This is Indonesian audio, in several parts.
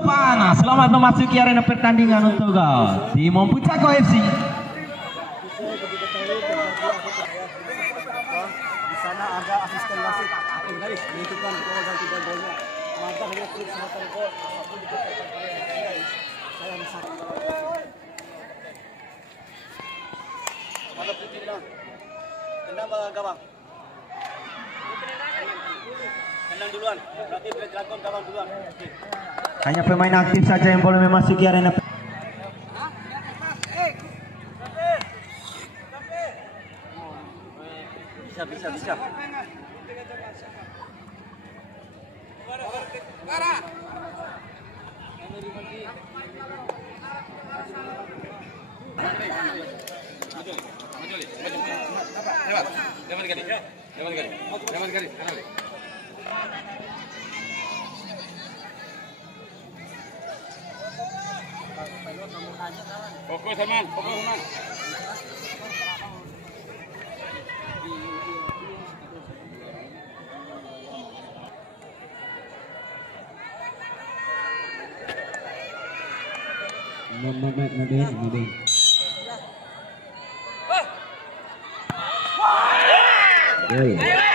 depan. Selamat memasuki arena pertandingan untuk tim Pucako FC. Di sana ada asisten wasit. Guys, menentukan gol dan tidak golnya. Maka hanya klik selatan gol. Saya bisa. Ada putih bang. Tendang gawang. Tendang duluan. Berarti Black Dragon gawang duluan. Hanya pemain aktif saja yang boleh memasuki arena. Bisa. Fokus Salman. Nudin.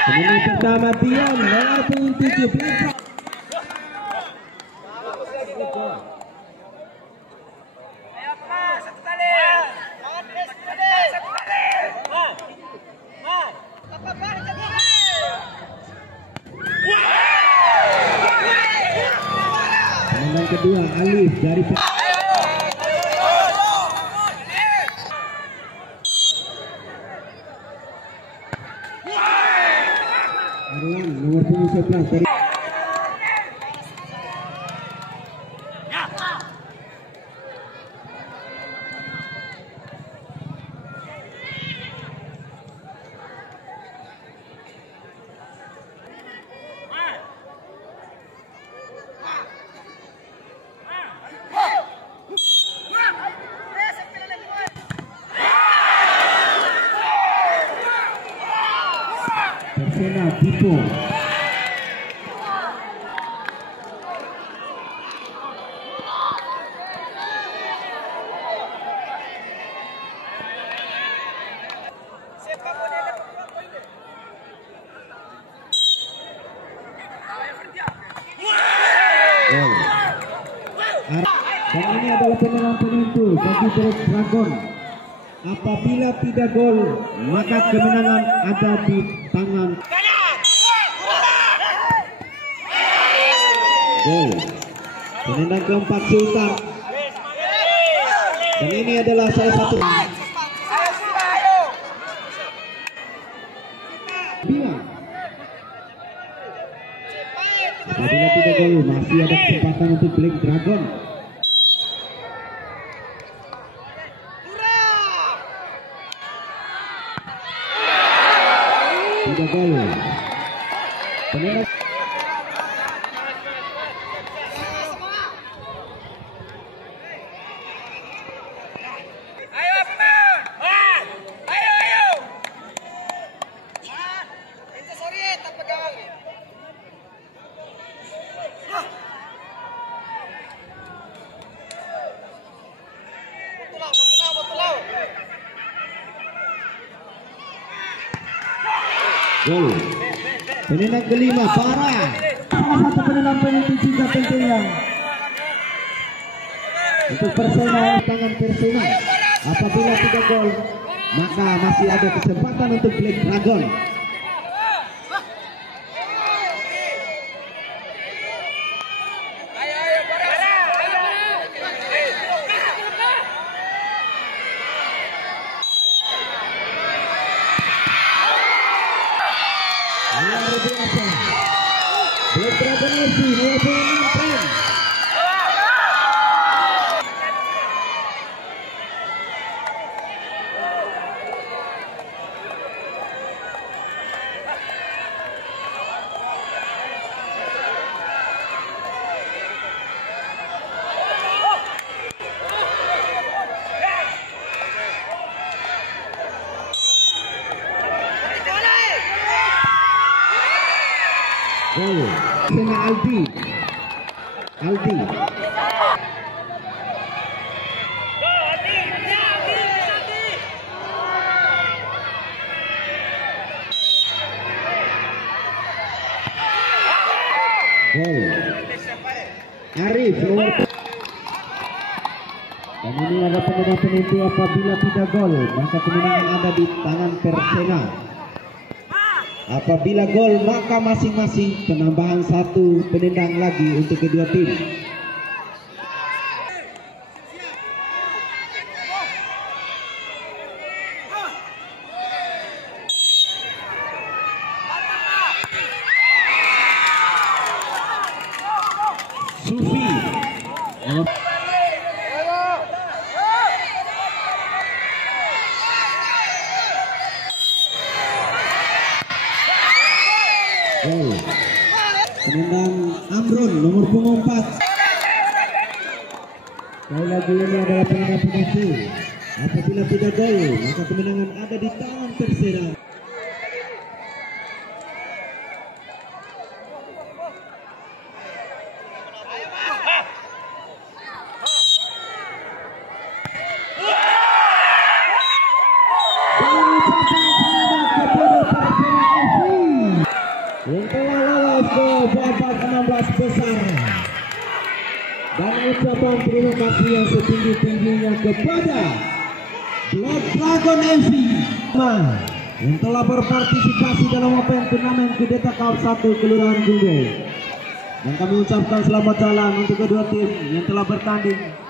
Pemenang pertama Tian nomor 17. Pemenang kedua Alif dari Arwan nomor 11 dari Persena Bipo. Dan ini adalah pemenang penentu bagi Black Dragon. Apabila tidak gol, maka kemenangan ada di tangan. Gol. Penendang keempat Sultan. Dan ini adalah salah satu. Bilang. Apabila tidak gol, masih ada kesempatan untuk Black Dragon. Tidak gol. Penendang. Gol. Penendang kelima Farah. Salah satu penendang penalti juga tentunya. Untuk Persena tangan Persena. Apabila tidak gol, maka masih ada kesempatan untuk Black Dragon. Black Dragon FC 26 poin. Gol. Persena Aldi. Dan ini ada pengumuman penentu, apabila tidak gol maka kemenangan ada di tangan Persela. Apabila gol maka masing-masing penambahan satu penendang lagi untuk kedua tim. Sufi penendang Amron nomor punggung 4. Sekali lagi ini adalah penendang penentu. Apabila tidak gol maka kemenangan ada di tangan Persela. Yang telah lolos ke babak 16 besar. Dan ucapan terima kasih yang setinggi-tingginya kepada Blood Dragon FC yang telah berpartisipasi dalam event turnamen Kudeta Cup 1 Kelurahan Gunggung. Dan kami ucapkan selamat jalan untuk kedua tim yang telah bertanding.